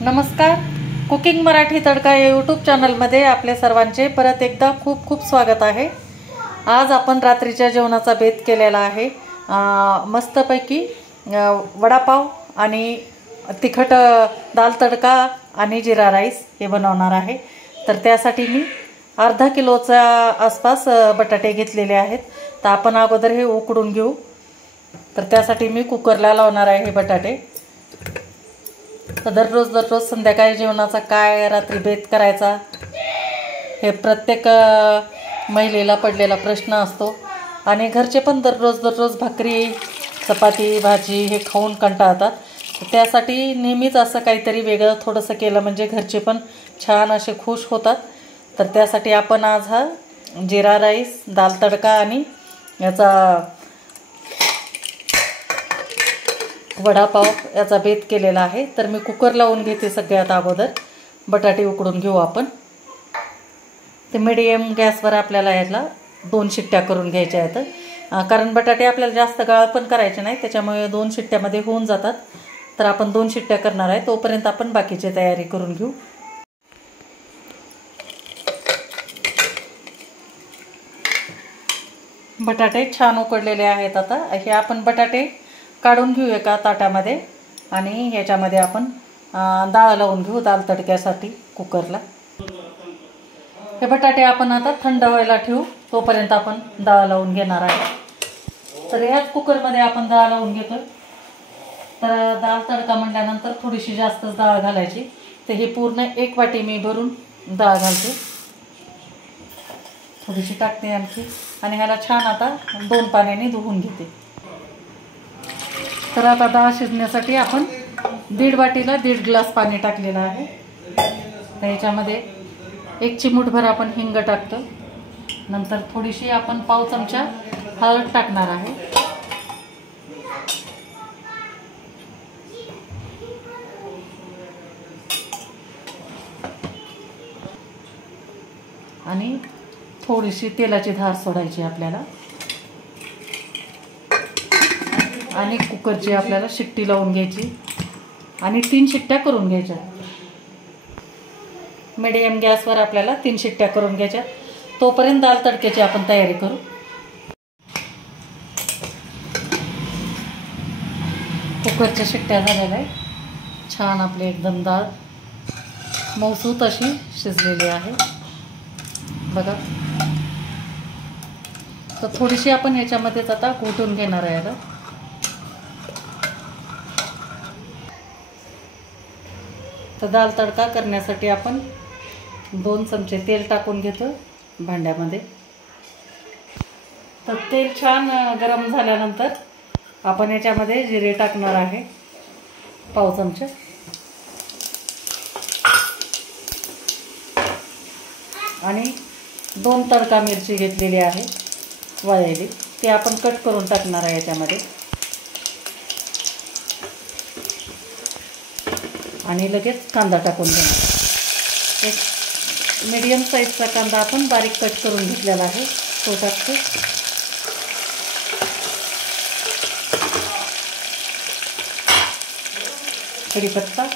नमस्कार. कुकिंग मराठी तडका या यूट्यूब चॅनलमध्ये आपल्या सर्वांचे परत एकदा खूप खूप स्वागत आहे. आज आपण रात्रीच्या जेवणाचा बेत केलेला आहे. मस्तपैकी वडापाव आणि तिखट दाल तडका आणि जिरा राईस हे बनवणार आहे. तर त्यासाठी मी अर्धा किलोच्या आसपास बटाटे घेतलेले आहेत. तर आपण अगोदर हे उकडून घेऊ. तर त्यासाठी मी कुकरला लावणार आहे हे बटाटे. तर दररोज संध्याकाळी जेवणाचा काय रात्री बेत करायचा हे प्रत्येक महिलेला पडलेला प्रश्न असतो. आणि घरचे पण दररोज भाकरी चपाती भाजी हे खाऊन कंटाळतात. त्यासाठी नेहमीच असं काहीतरी वेगळं थोडंसं केलं म्हणजे घरचे पण छान असे खुश होतात. तर त्यासाठी आपण आज हा जिरा राईस दाल तडका आणि याचा वडापाव याचा बेत केलेला आहे. तर मी कुकर लावून घेते. सगळ्यात अगोदर बटाटे उकडून घेऊ आपण. ते मीडियम गॅसवर आपल्याला याला 2 शिट्ट्या करून घ्यायच्या आहेत. कारण बटाटे आपल्याला जास्त गाळ पण करायचे नाही, त्याच्यामुळे 2 शिट्ट्यामध्ये होऊन जातात. तर आपण 2 शिट्ट्या करणार आहे. तोपर्यंत आपण बाकीची तयारी करून घेऊ. बटाटे छान उकडलेले आहेत. आता हे आपण बटाटे काढून घेऊ एका ताटामध्ये आणि ह्याच्यामध्ये आपण डाळ लावून घेऊ दाल तडक्यासाठी कुकरला. हे बटाटे आपण आता थंड व्हायला ठेवू. तोपर्यंत आपण डाळ लावून घेणार आहे. तर याच कुकरमध्ये आपण डाळ लावून घेतो. तर दाल तडका म्हटल्यानंतर थोडीशी जास्तच डाळ घालायची. तर हे पूर्ण 1 वाटी मी भरून डाळ घालते. थोडीशी टाकते आणखी आणि ह्याला छान आता 2 पाण्याने धुवून घेते. तर आता डाळ शिजण्यासाठी आपण 1.5 वाटीला 1.5 ग्लास पाणी टाकलेलं आहे. तर ह्याच्यामध्ये 1 चिमूटभर आपण हिंग टाकतो. नंतर थोडीशी आपण पाव चमचा हळद टाकणार आहे. आणि थोडीशी तेलाची धार सोडायची आपल्याला. आणि कुकरची आपल्याला शिट्टी लावून घ्यायची आणि 3 शिट्ट्या करून घ्यायच्या. मीडियम गॅसवर आपल्याला 3 शिट्ट्या करून घ्यायच्या. तोपर्यंत दाल तडक्याची आपण तयारी करू. कुकरच्या शिट्ट्या झालेल्या आहे. छान आपली एकदम डाळ मऊसूत अशी शिजलेली आहे बघा. तर थोडीशी आपण ह्याच्यामध्येच आता घोटून घेणार आहे याला. तर दाल तडका करण्यासाठी आपण 2 चमचे तेल टाकून घेतो भांड्यामध्ये. तर तेल छान गरम झाल्यानंतर आपण याच्यामध्ये जिरे टाकणार आहे पाव चमचे. आणि 2 तडका मिरची घेतलेली आहे वाळलेली, ती आपण कट करून टाकणार आहे याच्यामध्ये. आणि लगेच कांदा टाकून देणार. एक मीडियम साईजचा कांदा आपण बारीक कट करून घेतलेला आहे तो टाकतो. कढीपत्ता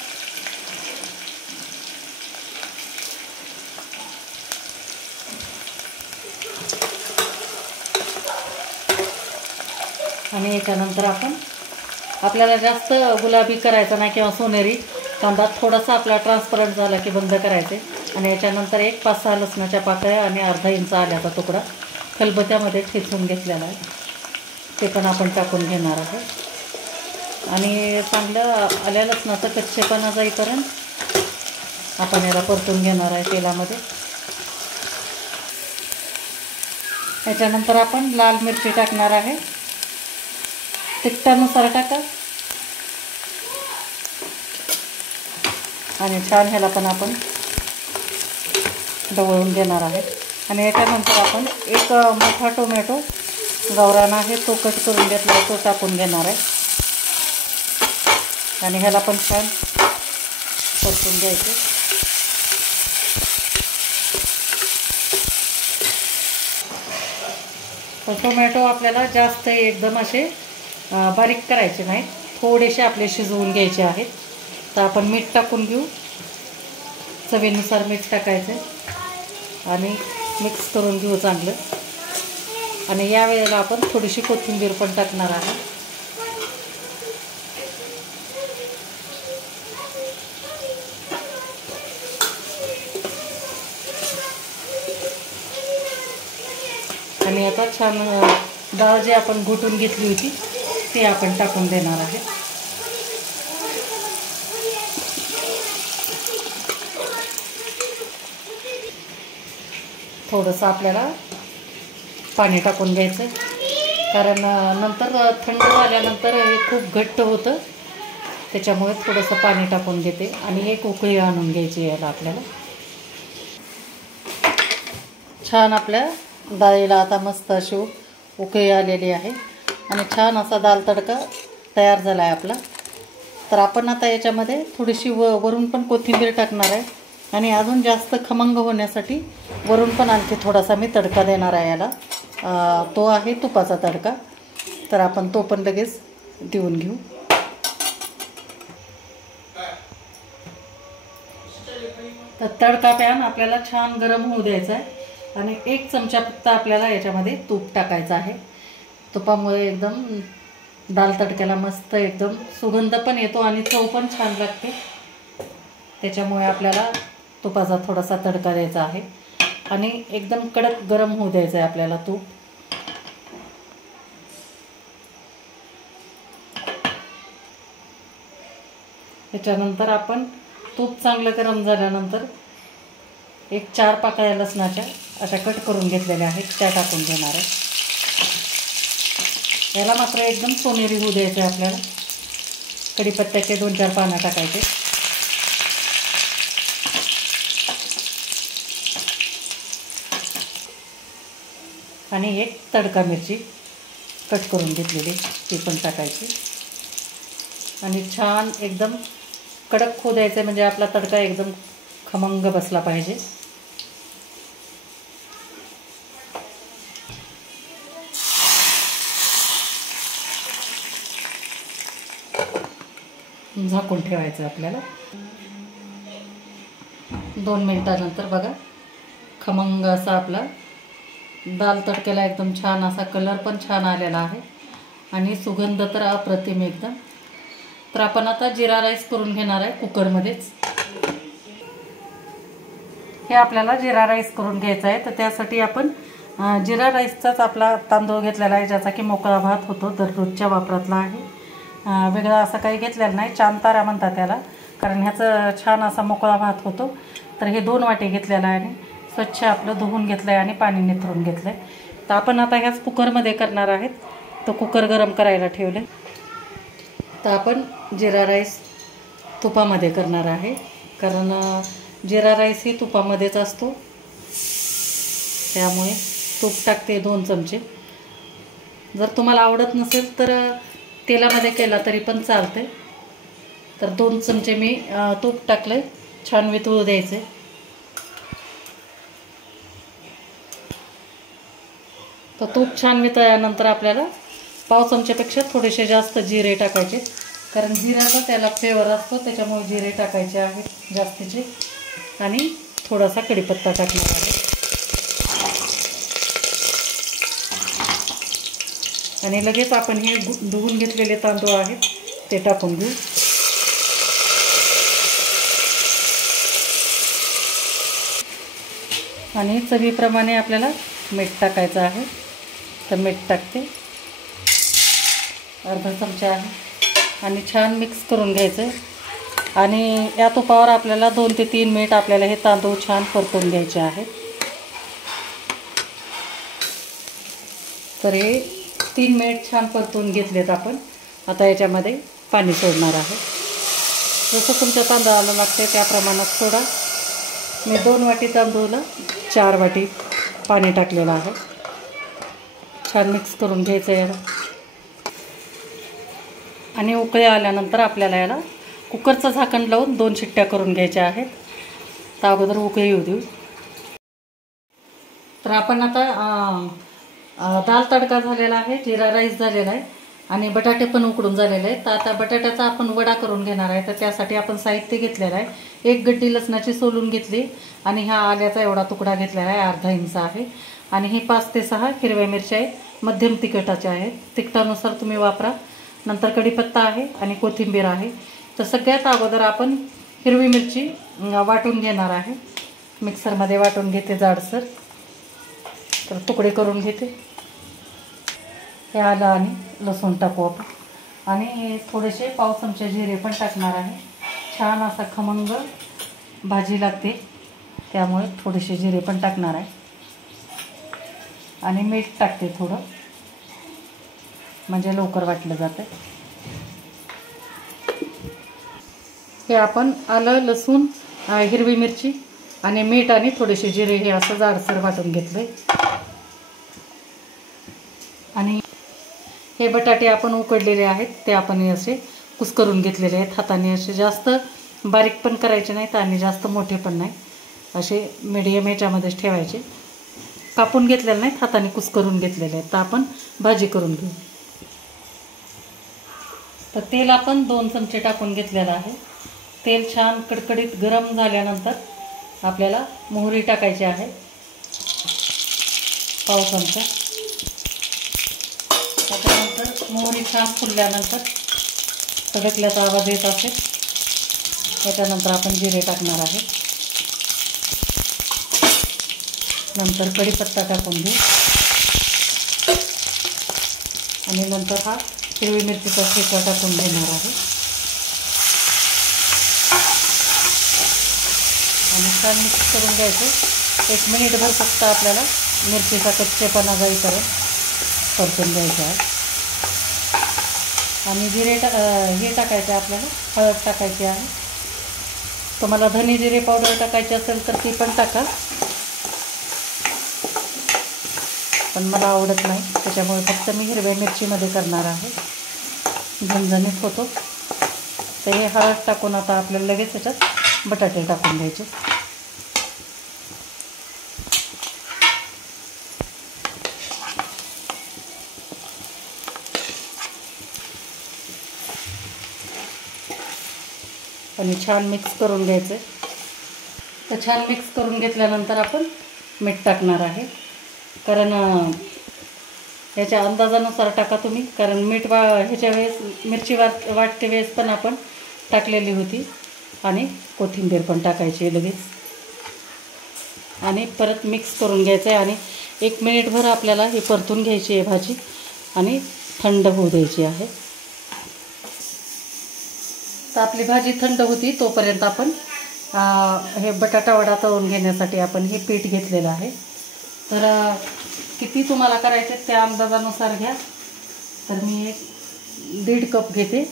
आणि याच्यानंतर आपण आपल्याला जास्त गुलाबी करायचा नाही किंवा सोनेरी कांदा थोडासा आपला ट्रान्सपरंट झाला की बंद करायचे. आणि याच्यानंतर 5-6 लसणाच्या पाकळ्या आणि अर्धा इंच आल्याचा तुकडा खलबत्त्यामध्ये ठेचून घेतलेला आहे, ते पण आपण टाकून घेणार आहोत. आणि चांगलं आल्या लसणाचं कच्चेपणा जाईपर्यंत आपण याला परतून घेणार आहे तेलामध्ये. याच्यानंतर आपण लाल मिरची टाकणार आहे. तिखटानुसार टाका. आणि छान ह्याला पण आपण ढवळून घेणार आहे. आणि याच्यानंतर आपण 1 मोठा टोमॅटो गावरान आहे तो कट करून घेतला तो टाकून घेणार आहे. आणि ह्याला पण छान परतून घ्यायचे. तर टोमॅटो आपल्याला जास्त एकदम असे बारीक करायचे नाही, थोडेसे आपले शिजवून घ्यायचे आहेत. तर आपण मीठ टाकून घेऊ, चवीनुसार मीठ टाकायचं आणि मिक्स करून घेऊ चांगलं. आणि या वेळेला आपण थोडीशी कोथिंबीर पण टाकणार आहे. आणि आता छान डाळ जी आपण घोटून घेतली होती ती आपण टाकून देणार आहे. थोडंसं आपल्याला पाणी टाकून घ्यायचं, कारण नंतर थंड झाल्यानंतर हे खूप घट्ट होतं, त्याच्यामुळे थोडंसं पाणी टाकून घेते आणि एक उकळी आणून घ्यायची याला आपल्याला. छान आपल्या डाळीला आता मस्त अशी उकळी आलेली आहे आणि छान असा दाल तडका तयार झाला आहे आपला. तर आपण आता याच्यामध्ये थोडीशी वरून पण कोथिंबीर टाकणार आहे आणि अजून जास्त खमंग होण्यासाठी वरून पण आणखी थोडासा मी तडका देणार आहे याला. तो आहे तुपाचा तडका. तर आपण तो पण लगेच देऊन घेऊ. तर तडका पॅन आपल्याला छान गरम होऊ द्यायचा आहे आणि 1 चमचा फक्त आपल्याला याच्यामध्ये तूप टाकायचं आहे. तुपामुळे एकदम दाल तडक्याला मस्त एकदम सुगंध पण येतो आणि चव पण छान लागते. त्याच्यामुळे आपल्याला तुपाचा थोडासा तडका द्यायचा आहे आणि एकदम कडक गरम होऊ द्यायचं आहे आपल्याला तूप. त्याच्यानंतर आपण तूप चांगलं गरम झाल्यानंतर 4 पाकळ्या लसणाच्या अशा कट करून घेतलेल्या आहेत त्या टाकून घेणार आहे. याला मात्र एकदम सोनेरी होऊ द्यायचं आहे आपल्याला. कढीपत्त्याचे 2-4 पानं टाकायचे आणि 1 तडका मिरची कट करून घेतलेली ती पण टाकायची आणि छान एकदम कडक होऊ द्यायचं, म्हणजे आपला तडका एकदम खमंग बसला पाहिजे. झाकून ठेवायचं आपल्याला. 2 मिनिटानंतर बघा खमंग असा आपला दाल तडक्याला एकदम छान असा कलर पण छान आलेला आहे आणि सुगंध तर अप्रतिम एकदम. तर आपण आता जिरा राईस करून घेणार आहे कुकरमध्येच. हे आपल्याला जिरा राईस करून घ्यायचा आहे. तर त्यासाठी आपण जिरा राईसचाच आपला तांदूळ घेतलेला आहे, ज्याचा की मोकळा भात होतो, दररोजच्या वापरातला आहे. वेगळा असा काही घेतलेला नाही. चांतारा म्हणतात त्याला, कारण ह्याचं छान असा मोकळा भात होतो. तर हे 2 वाटी घेतलेला आहे आणि स्वच्छ आपलं धुवून घेतलं आहे आणि पाणी निथरून घेतलं आहे. तर आपण आता ह्याच कुकरमध्ये करणार आहेत. तर कुकर गरम करायला ठेवलं. तर आपण जिरा राईस तुपामध्ये करणार आहे, कारण जिरा राईस ही तुपामध्येच असतो. त्यामुळे तूप टाकते 2 चमचे. जर तुम्हाला आवडत नसेल तर तेलामध्ये केला तरी पण चालते. तर 2 चमचे मी तूप टाकले. छान वितळू द्यायचे. तर तूप छान वितळल्यानंतर आपल्याला पाव चमच्यापेक्षा थोडेसे जास्त जिरे टाकायचे, कारण जिऱ्याचा त्याला फ्लेवर असतो, त्याच्यामुळे जिरे टाकायचे आहेत जास्तीचे. आणि थोडासा कढीपत्ता टाकणार आहे आणि लगेच आपण हे धुवून घेतलेले तांदूळ आहेत ते टाकून घेऊ. आणि चवीप्रमाणे आपल्याला मीठ टाकायचं आहे. तर मीठ टाकते, अर्धा चमचा आहे आणि छान मिक्स करून घ्यायचं. आणि या तुपावर आपल्याला 2 ते 3 मिनिट आपल्याला हे तांदूळ छान परतून घ्यायचे आहेत. तर हे 3 मिनिट छान परतून घेतलेत आपण. आता याच्यामध्ये पाणी सोडणार आहे. जसं तुमच्या तांदळाला लागते त्या प्रमाणात सोडा. मी 2 वाटी तांदूळला 4 वाटी पाणी टाकलेलं आहे. छान मिक्स करून घ्यायचं याला. आणि उकळी आल्यानंतर आपल्याला याला कुकरचं झाकण लावून 2 शिट्ट्या करून घ्यायच्या आहेत. तर अगोदर उकळी येऊ देऊ. तर आपण आता दाल तडका झालेला आहे, जिरा राईस झालेला आहे आणि बटाटे पण उकडून झालेले आहेत. तर आता बटाट्याचा आपण वडा करून घेणार आहे. तर त्यासाठी आपण साहित्य घेतलेलं आहे. 1 गड्डी लसणाची सोलून घेतली आणि हा आल्याचा एवढा तुकडा घेतलेला आहे, अर्धा इंच आहे. आणि हे 5 ते 6 हिरव्या मिरच्या आहेत, मध्यम तिखटाच्या आहेत, तिखटानुसार तुम्ही वापरा. नंतर कढीपत्ता आहे आणि कोथिंबीर आहे. तर सगळ्यात अगोदर आपण हिरवी मिरची वाटून घेणार आहे. मिक्सरमध्ये वाटून घेते जाडसर. तर तुकडे करून घेते. हे आलं आणि लसूण टाकू आपण आणि थोडेसे पाव चमचे जिरे पण टाकणार आहे. छान असा खमंग भाजी लागते, त्यामुळे थोडेसे जिरे पण टाकणार आहे. आणि मीठ टाकते थोडं, म्हणजे लवकर वाटलं जातं. हे आपण आलं, लसूण, हिरवी मिरची आणि मीठ आणि थोडेसे जिरे हे असं जाडसर वाटून घेतलंय. आणि हे बटाटे आपण उकडलेले आहेत, ते आपण असे कुस्करून घेतलेले आहेत हाताने. असे जास्त बारीक पण करायचे नाहीत आणि जास्त मोठे पण नाही, असे मीडियम ह्याच्यामध्येच ठेवायचे. कापून घेतलेले नाहीत, हाताने कुस्करून घेतलेले आहेत. तर आपण भाजी करून घेऊ. तर तेल आपण 2 चमचे टाकून घेतलेलं आहे. तेल छान कडकडीत गरम झाल्यानंतर आपल्याला मोहरी टाकायची आहे, पाव चमचा. त्याच्यानंतर मोहरी छान फुलल्यानंतर तडकल्याचा आवाज येत असेल, त्याच्यानंतर आपण जिरे टाकणार आहे. नंतर कढीपत्ता टाकून घेऊ आणि नंतर हा हिरवी मिरचीचा ठेचा टाकून घेणार आहे. आणि छान मिक्स करून घ्यायचं. 1 मिनिटभर फक्त आपल्याला मिरचीचा कच्चेपणा जाईपर्यंत परतून घ्यायचा आहे. आणि जिरे हे टाकायचं आहे आपल्याला, हळद टाकायची आहे. तुम्हाला धने जिरे पावडर टाकायची असेल तर ती पण टाका, पण मला आवडत नाही, त्याच्यामुळे फक्त मी हिरव्या मिरचीमध्ये करणार आहे, झणझणीत होतो. तर हे हळद टाकून आता आपल्याला लगेच त्याच्यात बटाटे टाकून द्यायचे. आणि छान मिक्स करून घ्यायचं. तर छान मिक्स करून घेतल्यानंतर आपण मीठ टाकणार आहे, कारण ह्याच्या अंदाजानुसार टाका तुम्ही, कारण मीठ ह्याच्या वेळेस मिरची वाटते वेळेस पण आपण टाकलेली होती. आणि कोथिंबीर पण टाकायची लगेच. आणि परत मिक्स करून घ्यायचं आहे. आणि 1 मिनिटभर आपल्याला हे परतून घ्यायची आहे भाजी आणि थंड होऊ द्यायची आहे. तर आपली भाजी थंड होती तोपर्यंत आपण हे बटाटा वडा तळून घेण्यासाठी आपण हे पीठ घेतलेलं आहे. तर किती तुम्हाला करायचे त्या अंदाजानुसार घ्या. तर मी 1.5 कप घेते,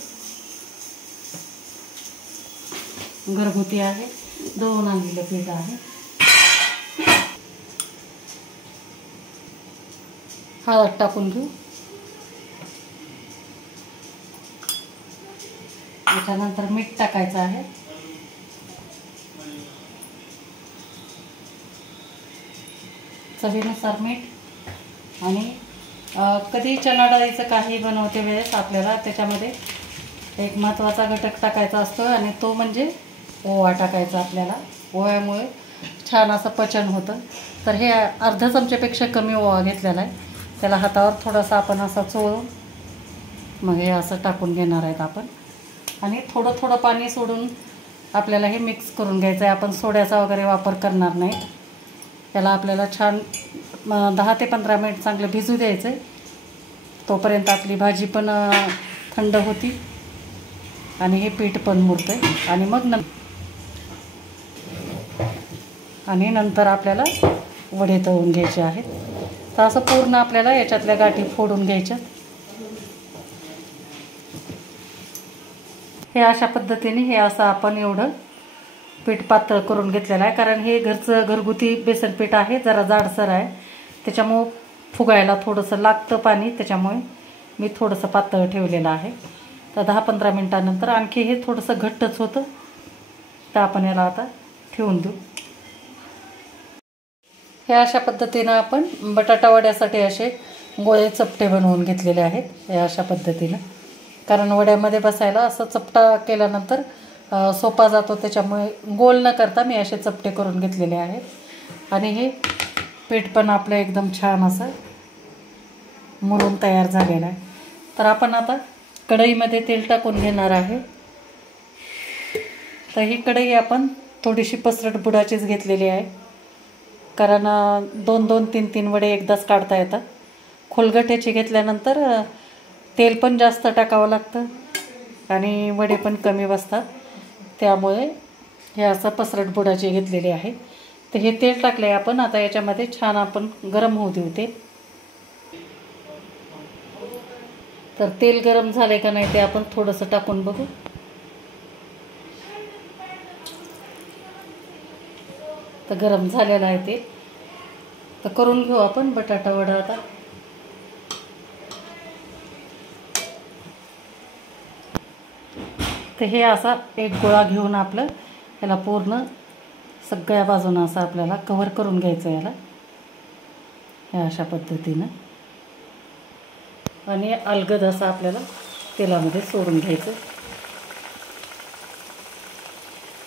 घरगुती आहे, दळून आणलेलं पीठ आहे. हळद टाकून घेऊ. त्याच्यानंतर मीठ टाकायचं आहे. चवीनुसार मीठ. आणि कधी चणा डाळीचं काही बनवते वेळेस आपल्याला त्याच्यामध्ये एक महत्त्वाचा घटक टाकायचा असतो, आणि तो म्हणजे ओवा टाकायचा आपल्याला. ओव्यामुळे छान असं पचन होतं. तर हे अर्धा चमच्यापेक्षा कमी ओवा घेतलेला आहे. त्याला हातावर थोडासा आपण असा चोळून मग हे असं टाकून घेणार आहेत आपण. आणि थोडं थोडं पाणी सोडून आपल्याला हे मिक्स करून घ्यायचं आहे. आपण सोड्याचा वगैरे वापर करणार नाही. त्याला आपल्याला छान 10 ते 15 मिनिट चांगलं भिजू द्यायचं आहे. तोपर्यंत आपली भाजी पण थंड होती आणि हे पीठ पण मुरतं आहे. आणि मग नंतर आपल्याला वडे तळून घ्यायचे आहेत. तर असं पूर्ण आपल्याला याच्यातल्या गाठी फोडून घ्यायच्या. हे अशा पद्धतीने हे असं आपण एवढं पीठ पातळ करून घेतलेलं आहे. कारण हे घरचं घरगुती बेसन पीठ आहे, जरा जाडसर आहे, त्याच्यामुळं फुगायला थोडंसं लागतं पाणी, त्याच्यामुळे मी थोडंसं पातळ ठेवलेलं आहे. तर 10-15 मिनटानंतर आणखी हे थोडंसं घट्टच होतं. तर आपण याला आता ठेवून देऊ. हे अशा पद्धतीनं आपण बटाटा वड्यासाठी असे गोळे चपटे बनवून घेतलेले आहेत या अशा पद्धतीनं, कारण वड्यामध्ये बसायला असं चपटा केल्यानंतर सोपा जातो, त्याच्यामुळे गोल न करता मी असे चपटे करून घेतलेले आहेत. आणि हे पीठ पण आपलं एकदम छान असं मुरून तयार झालेलं आहे. तर आपण आता कढईमध्ये तेल टाकून घेणार आहे. तर ही कढई आपण थोडीशी पसरट बुडाचीच घेतलेली आहे, कारण 2-2, 3-3 वडे एकदाच काढता येतात. खोलगट्याची घेतल्यानंतर तेल पण जास्त टाकावं लागतं आणि वडे पण कमी बसतात, त्यामुळे हे असं पसरट बुडाची घेतलेली आहे. तर हे तेल टाकले आपण आता याच्यामध्ये छान आपण गरम होऊ देऊ ते. तर तेल गरम झाले का नाही ते आपण थोडंसं टाकून बघू. तर गरम झालेलं आहे ते. तर करून घेऊ आपण बटाटा वडा आता. तर हे असा एक गोळा घेऊन आपलं याला पूर्ण सगळ्या बाजूनं असं आपल्याला कव्हर करून घ्यायचं याला या अशा पद्धतीनं, आणि अलगद असं आपल्याला तेलामध्ये सोडून घ्यायचं.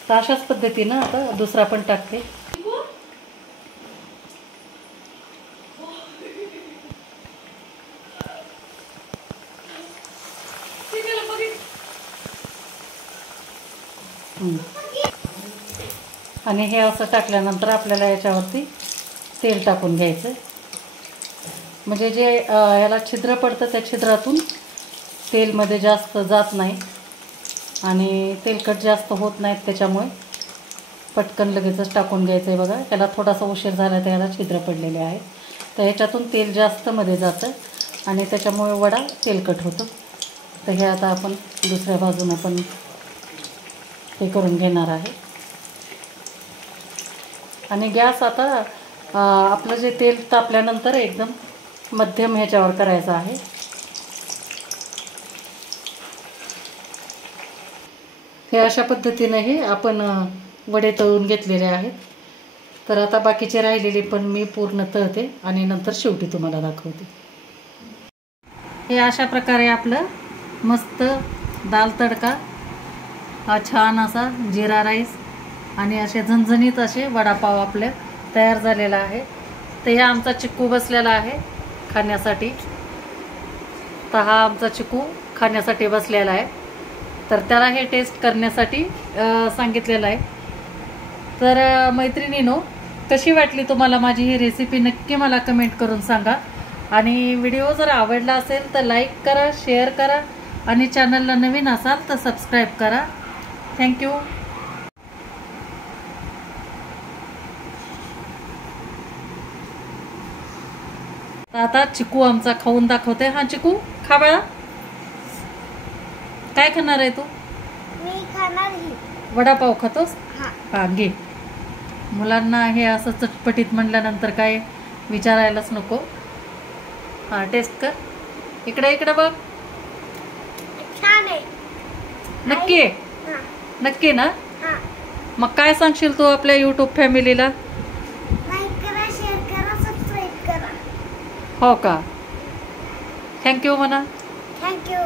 तर अशाच पद्धतीनं आता दुसरा पण टाकते. आणि हे असं टाकल्यानंतर आपल्याला याच्यावरती तेल टाकून घ्यायचं, म्हणजे जे याला छिद्र पडतं त्या छिद्रातून तेलमध्ये जास्त जात नाही आणि तेलकट जास्त होत नाहीत, त्याच्यामुळे पटकन लगेचच टाकून घ्यायचं आहे. बघा याला थोडासा उशीर झाला तर याला छिद्र पडलेले आहे, तर ह्याच्यातून तेल जास्त मध्ये जातं आणि त्याच्यामुळे वडा तेलकट होतो. तर हे आता आपण दुसऱ्या बाजूनं पण हे करून घेणार आहे. आणि गॅस आता आपलं जे तेल तापल्यानंतर एकदम मध्यम ह्याच्यावर करायचं आहे. हे अशा पद्धतीने हे आपण वडे तळून घेतलेले आहेत. तर आता बाकीचे राहिलेले पण मी पूर्ण तळते आणि नंतर शेवटी तुम्हाला दाखवते. हे अशा प्रकारे आपलं मस्त दाल तडका, हा छान असा जिरा राईस आणि असे झणझणीत असे वडापाव आपले तयार झालेला आहे. तर हे आमचा चिक्कू बसलेला आहे खाण्यासाठी. तर हा आमचा चिक्कू खाण्यासाठी बसलेला आहे, तर त्याला हे टेस्ट करण्यासाठी सांगितलेलं आहे. तर मैत्रिणींनो, कशी वाटली तुम्हाला माझी ही रेसिपी नक्की मला कमेंट करून सांगा. आणि व्हिडिओ जर आवडला असेल तर लाईक करा, शेअर करा आणि चॅनलला नवीन असाल तर सबस्क्राईब करा. थँक्यू. आता चिकू आमचा खाऊन दाखवते. हा चिकू खा बाळा. काय खाणार आहे तू? मी खाणार वडापाव खातोस? हा घे. मुलांना हे असं चटपटीत म्हणल्यानंतर काय विचारायलाच नको. हा टेस्ट कर. इकडे इकडे बघ. छान आहे. नक्की आहे? नक्की ना? मग काय सांगशील तू आपल्या यूट्यूब फॅमिलीला? लाईक करा, शेअर करा, सबस्क्राईब करा. हो का? थँक्यू म्हणा. थँक्यू.